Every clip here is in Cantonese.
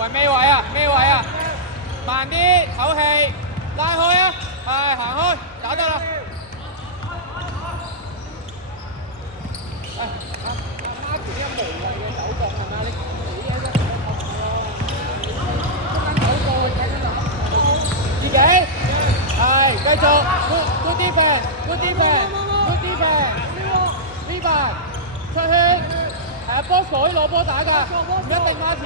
喂，咩位啊？咩位啊？慢啲，唞氣，拉開啊！係行開，打得啦。媽條啲無謂嘅手角係咪？你死嘢啫！自己係繼續 good defense，good defense，good defense，呢排出圈，波可以攞波打㗎，唔一定孖前。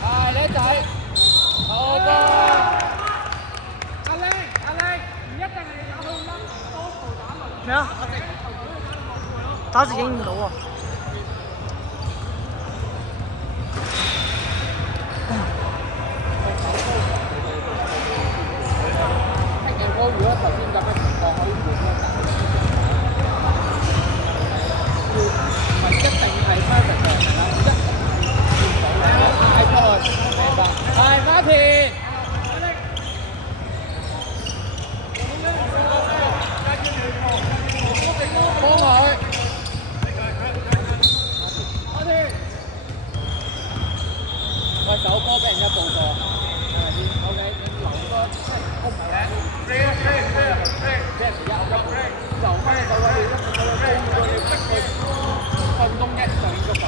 係叻仔，好波！阿靚，唔一定係有去掹波球打輪。咩啊？打字影唔到啊！如果頭先咁嘅情況可以換一打，唔係一定係 perfect 嘅，一定係明白。係馬田，幫佢。喂，手波俾人一步過，係咪先 ？OK， 你留多空嘅。俾人一留翻手位，一步過你逼佢向東一就應該過。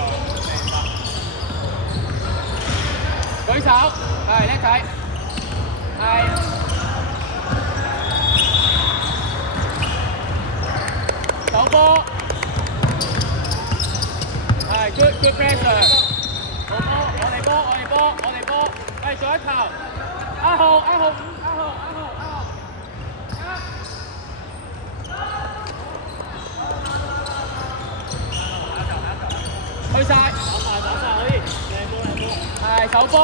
明白。舉手，係叻仔，係。手波，係 good pressure。好波，我哋波，係做一球。阿豪。去晒，打晒可以，靚波。係手波。